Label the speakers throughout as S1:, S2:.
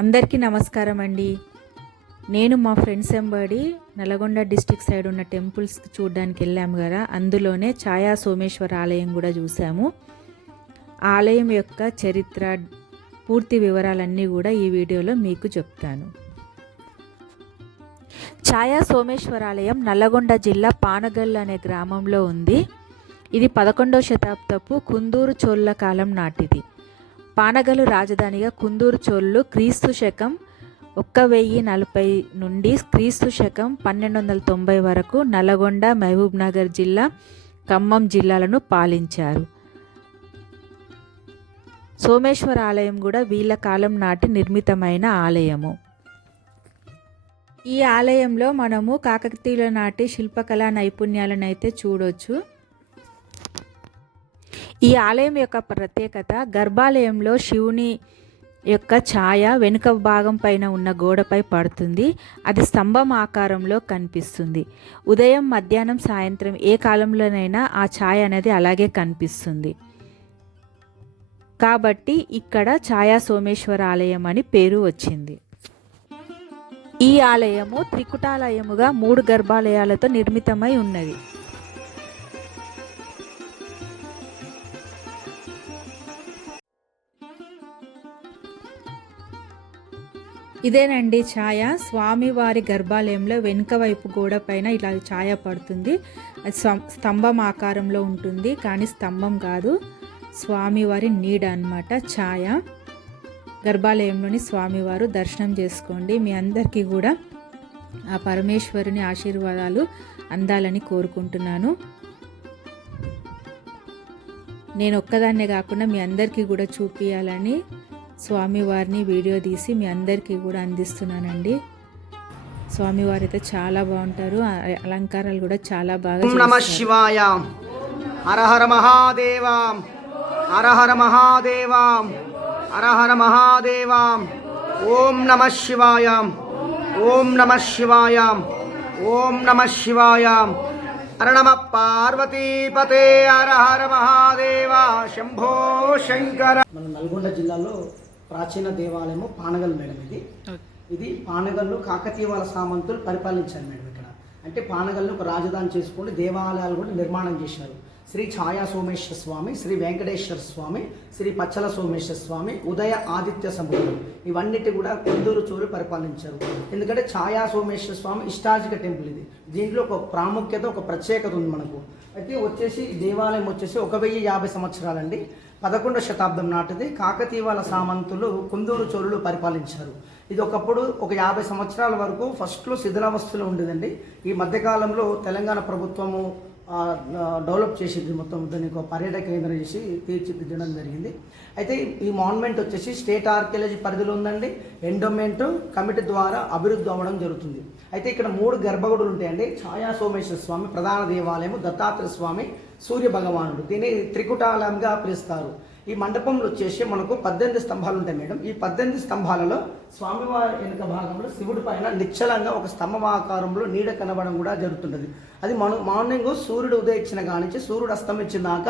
S1: అందరికీ నమస్కారం అండి. నేను మా ఫ్రెండ్స్ ఎంబడి నల్గొండ డిస్టిక్ సైడ్ ఉన్న టెంపుల్స్ చూడడానికి వెళ్ళాము కదా అందులోనే ఛాయా సోమేశ్వర ఆలయం కూడా చూసాము. ఆలయం యొక్క చరిత్ర పూర్తి వివరాలన్నీ కూడా ఈ వీడియోలో మీకు చెప్తాను. ఛాయా సోమేశ్వర ఆలయం నల్లగొండ జిల్లా పానగల్ అనే గ్రామంలో ఉంది. ఇది పదకొండవ శతాబ్దపు కుందూరు చోళ్ళ కాలం నాటిది. పానగలు రాజధానిగా కుందూరు చోళ్ళు క్రీస్తు శకం ఒక్క వెయ్యి నలభై నుండి క్రీస్తు శకం పన్నెండు వందల తొంభై వరకు నల్గొండ మహబూబ్నగర్ జిల్లా ఖమ్మం జిల్లాలను పాలించారు. సోమేశ్వర ఆలయం కూడా వీళ్ళ కాలం నాటి నిర్మితమైన ఆలయము. ఈ ఆలయంలో మనము కాకతీయుల నాటి శిల్పకళా నైపుణ్యాలను అయితే చూడొచ్చు. ఈ ఆలయం యొక్క ప్రత్యేకత గర్భాలయంలో శివుని యొక్క ఛాయ వెనుక భాగం పైన ఉన్న గోడపై పడుతుంది. అది స్తంభం ఆకారంలో కనిపిస్తుంది. ఉదయం మధ్యాహ్నం సాయంత్రం ఏ కాలంలోనైనా ఆ ఛాయ అనేది అలాగే కనిపిస్తుంది. కాబట్టి ఇక్కడ ఛాయా సోమేశ్వర ఆలయం అని పేరు వచ్చింది. ఈ ఆలయము త్రికుటాలయముగా మూడు గర్భాలయాలతో నిర్మితమై ఉన్నది. ఇదేనండి ఛాయ. స్వామివారి గర్భాలయంలో వెనుక వైపు గోడ పైన ఇలా ఛాయ పడుతుంది. స్తంభం ఆకారంలో ఉంటుంది కానీ స్తంభం కాదు. స్వామివారి నీడ అన్నమాట ఛాయ. గర్భాలయంలోని స్వామివారు దర్శనం చేసుకోండి. మీ అందరికీ కూడా ఆ పరమేశ్వరుని ఆశీర్వాదాలు అందాలని కోరుకుంటున్నాను. నేను ఒక్కదాన్నే కాకుండా మీ అందరికీ కూడా చూపించాలని స్వామివారిని వీడియో తీసి మీ అందరికీ కూడా అందిస్తున్నానండి. స్వామివారు అయితే చాలా బాగుంటారు. అలంకారాలు కూడా చాలా బాగా
S2: ఓం నమ. శివాయ. హర హర మహాదేవాం. హర హర మహాదేవాం. హర హర మహాదేవాం. ఓం నమ శివాయ. ఓం నమ శివాయ. ఓం నమ శివాయ. హర నమ పార్వతీపతే. హర హర మహాదేవ. శంభో శంకర. మన నల్గొండ జిల్లాలో ప్రాచీన దేవాలయము పానగల్ మేడం ఇది. ఇది పానగల్లు కాకతీయ వాళ్ళ సామంతులు పరిపాలించారు మేడం ఇక్కడ. అంటే పానగల్ను ఒక రాజధాని చేసుకొని దేవాలయాలు కూడా నిర్మాణం చేశారు. శ్రీ ఛాయా సోమేశ్వర స్వామి శ్రీ వెంకటేశ్వర స్వామి శ్రీ పచ్చల సోమేశ్వర స్వామి ఉదయ ఆదిత్య సముద్రం ఇవన్నిటి కూడా కుందూరు చోరు పరిపాలించారు. ఎందుకంటే ఛాయా సోమేశ్వర స్వామి ఇష్టాజిక టెంపుల్ ఇది. దీంట్లో ఒక ప్రాముఖ్యత ఒక ప్రత్యేకత ఉంది మనకు. అయితే వచ్చేసి దేవాలయం వచ్చేసి ఒక వెయ్యి యాభై సంవత్సరాలండి. పదకొండవ శతాబ్దం నాటిది. కాకతీయుల సామంతులు కుందూరు చోళులు పరిపాలించారు. ఇది ఒకప్పుడు ఒక యాభై సంవత్సరాల వరకు ఫస్ట్లో శిథిలావస్థలో ఉండేదండి. ఈ మధ్యకాలంలో తెలంగాణ ప్రభుత్వము డెవలప్ చేసింది మొత్తం దాన్ని ఒక పర్యాటక కేంద్రం చేసి తీర్చిదిద్దడం జరిగింది. అయితే ఈ మాన్మెంట్ వచ్చేసి స్టేట్ ఆర్కియాలజీ పరిధిలో ఉందండి. ఎండోమెంట్ కమిటీ ద్వారా అభివృద్ధి అవ్వడం జరుగుతుంది. అయితే ఇక్కడ మూడు గర్భగుడులు ఉంటాయండి. ఛాయా సోమేశ్వర స్వామి ప్రధాన దేవాలయము దత్తాత్రేయ స్వామి సూర్య భగవానుడు దీన్ని త్రికుటాలంగా పిలుస్తారు. ఈ మండపంలో వచ్చేసి మనకు పద్దెనిమిది స్తంభాలు ఉంటాయి మేడం. ఈ పద్దెనిమిది స్తంభాలలో స్వామివారి వెనుక భాగంలో శివుడి పైన నిశ్చలంగా ఒక స్తంభం ఆకారంలో నీడ కనబడడం కూడా జరుగుతుంటుంది. అది మన మార్నింగ్ సూర్యుడు ఉదయించిన కానించి సూర్యుడు అస్తమించినాక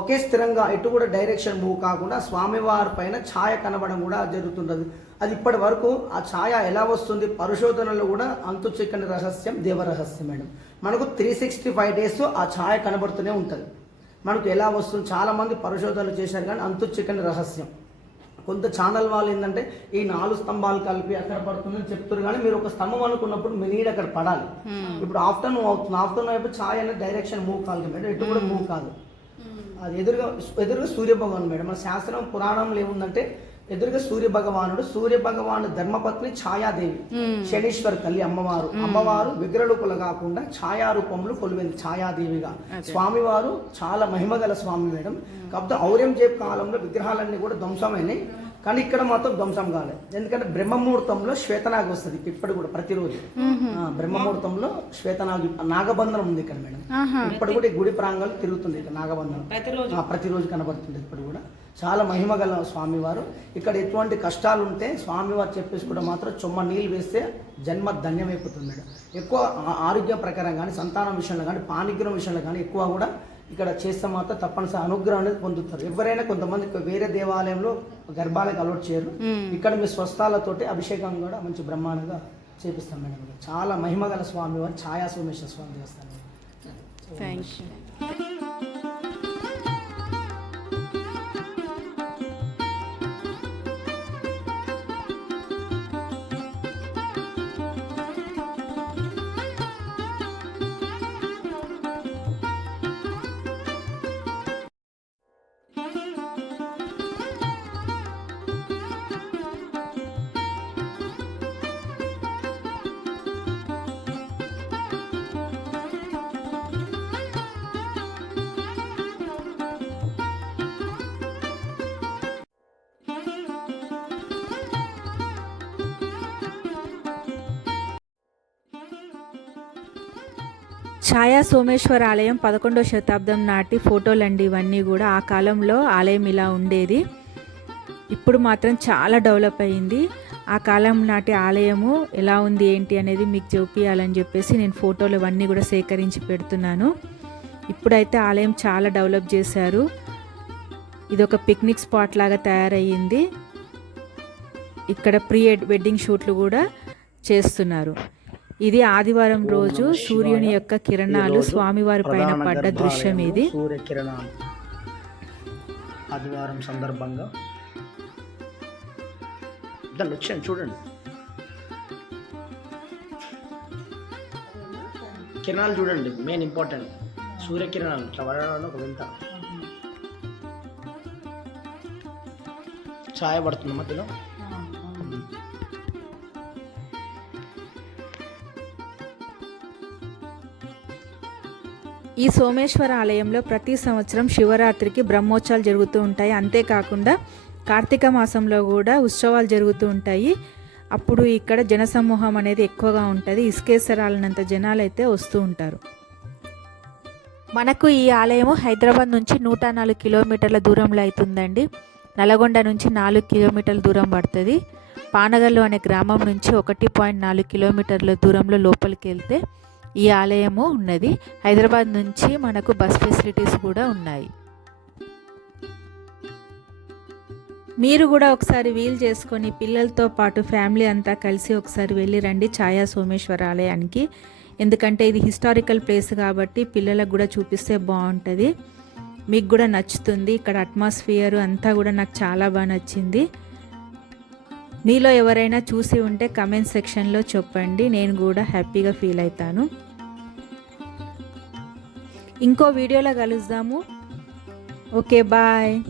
S2: ఒకే స్థిరంగా ఎటు కూడా డైరెక్షన్ మూవ్ కాకుండా స్వామివారి పైన ఛాయ కనబడడం కూడా జరుగుతుంటుంది. అది ఇప్పటి వరకు ఆ ఛాయ ఎలా వస్తుంది పరిశోధనలో కూడా అంతు చిక్కని రహస్యం దేవ రహస్యం మేడం. మనకు త్రీ సిక్స్టీ ఫైవ్ డేస్ ఆ ఛాయ కనబడుతూనే ఉంటుంది. మనకు ఎలా వస్తుంది? చాలామంది పరిశోధనలు చేశారు కానీ అంతు చిక్కని రహస్యం. కొంత ఛానల్ వాళ్ళు ఏంటంటే ఈ నాలుగు స్తంభాలు కలిపి అక్కడ పడుతుందని చెప్తారు కానీ మీరు ఒక స్తంభం అనుకున్నప్పుడు మీ నీడ అక్కడ పడాలి. ఇప్పుడు ఆఫ్టర్నూన్ అవుతుంది. ఆఫ్టర్నూన్ అయిపోయి ఛాయ్ అనేది డైరెక్షన్ మూవ్ కాదు మేడం. ఎటు కూడా మూవ్ కాదు. అది ఎదురుగా ఎదురుగా సూర్య భగవాన్ మేడం. మన శాస్త్రం పురాణంలో ఏముందంటే ఎదురుగా సూర్య భగవానుడు సూర్య భగవాను ధర్మపత్ని ఛాయాదేవి. శనీశ్వర తల్లి అమ్మవారు. అమ్మవారు విగ్రహరూపులు కాకుండా ఛాయా రూపంలో కొలువైంది ఛాయాదేవిగా. స్వామివారు చాలా మహిమగల స్వామి మేడం. కాకపోతే ఔరంగజేబ్ కాలంలో విగ్రహాలన్నీ కూడా ధ్వంసమైనాయి. కానీ ఇక్కడ మాత్రం ధ్వంసం కాలేదు ఎందుకంటే బ్రహ్మముహూర్తంలో శ్వేతనాగి వస్తుంది ఇప్పుడు కూడా ప్రతిరోజు. బ్రహ్మముహూర్తంలో శ్వేతనాగి నాగబంధనం ఉంది ఇక్కడ మేడం. ఇప్పుడు కూడా ఈ గుడి ప్రాంగణం తిరుగుతుంది ఇక్కడ నాగబంధనం. ఆ, ప్రతిరోజు కనబడుతుంది ఇప్పుడు కూడా. చాలా మహిమ గల స్వామివారు. ఇక్కడ ఎటువంటి కష్టాలు ఉంటే స్వామివారు చెప్పేసి కూడా మాత్రం చొమ్మ నీళ్ళు వేస్తే జన్మ ధన్యమైపోతుంది మేడం. ఎక్కువ ఆరోగ్య ప్రకారం కానీ సంతానం విషయంలో కానీ పానిగ్రం విషయంలో కానీ ఎక్కువ కూడా ఇక్కడ చేస్తే మాత్రం తప్పనిసరి అనుగ్రహాన్ని పొందుతారు. ఎవరైనా కొంతమంది వేరే దేవాలయంలో గర్భాలకు అలవాటు చేయరు. ఇక్కడ మీ స్వస్థాలతోటి అభిషేకం కూడా మంచి బ్రహ్మాండంగా చేపిస్తాం మేడం. చాలా మహిమగల స్వామి వారు ఛాయా సోమేశ్వర స్వామి దేవస్థానం.
S1: థ్యాంక్ యూ ఛాయా సోమేశ్వర ఆలయం పదకొండవ శతాబ్దం నాటి ఫోటోలండి ఇవన్నీ కూడా. ఆ కాలంలో ఆలయం ఇలా ఉండేది. ఇప్పుడు మాత్రం చాలా డెవలప్ అయింది. ఆ కాలం నాటి ఆలయము ఎలా ఉంది ఏంటి అనేది మీకు చూపించాలని చెప్పేసి నేను ఫోటోలు ఇవన్నీ కూడా సేకరించి పెడుతున్నాను. ఇప్పుడైతే ఆలయం చాలా డెవలప్ చేశారు. ఇది ఒక పిక్నిక్ స్పాట్ లాగా తయారయ్యింది. ఇక్కడ ప్రీ వెడ్డింగ్ షూట్లు కూడా చేస్తున్నారు. ఇది ఆదివారం రోజు సూర్యుని యొక్క కిరణాలు స్వామివారి పైన పడ్డ దృశ్యం ఇది.
S2: సూర్యకిరణాలు. ఆదివారం సందర్భంగా దాన్ని వచ్చాను చూడండి. కిరణాలు చూడండి మెయిన్ ఇంపార్టెంట్ సూర్యకిరణాలు ఇట్లా పడడం ఒక వింత. ఛాయ పడుతుంది మధ్యలో.
S1: ఈ సోమేశ్వర ఆలయంలో ప్రతి సంవత్సరం శివరాత్రికి బ్రహ్మోత్సవాలు జరుగుతూ ఉంటాయి. అంతేకాకుండా కార్తీక మాసంలో కూడా ఉత్సవాలు జరుగుతూ ఉంటాయి. అప్పుడు ఇక్కడ జనసమూహం అనేది ఎక్కువగా ఉంటుంది. ఇసుకేశ్వరాలనంత జనాలు అయితే వస్తూ ఉంటారు. మనకు ఈ ఆలయము హైదరాబాద్ నుంచి నూట నాలుగు కిలోమీటర్ల దూరంలో అవుతుందండి. నల్గొండ నుంచి నాలుగు కిలోమీటర్ల దూరం పడుతుంది. పానగల్లు అనే గ్రామం నుంచి ఒకటి పాయింట్ నాలుగు కిలోమీటర్ల దూరంలో లోపలికి వెళ్తే ఈ ఆలయము ఉన్నది. హైదరాబాద్ నుంచి మనకు బస్ ఫెసిలిటీస్ కూడా ఉన్నాయి. మీరు కూడా ఒకసారి వీల్ చేసుకొని పిల్లలతో పాటు ఫ్యామిలీ అంతా కలిసి ఒకసారి వెళ్ళి రండి ఛాయా సోమేశ్వర ఆలయానికి. ఎందుకంటే ఇది హిస్టారికల్ ప్లేస్ కాబట్టి పిల్లలకు కూడా చూపిస్తే బాగుంటుంది. మీకు కూడా నచ్చుతుంది. ఇక్కడ అట్మాస్ఫియర్ అంతా కూడా నాకు చాలా బాగా నచ్చింది. మీలో ఎవరైనా చూసి ఉంటే కమెంట్ సెక్షన్లో చెప్పండి. నేను కూడా హ్యాపీగా ఫీల్ అవుతాను. ఇంకో వీడియోలో కలుద్దాము. Okay bye.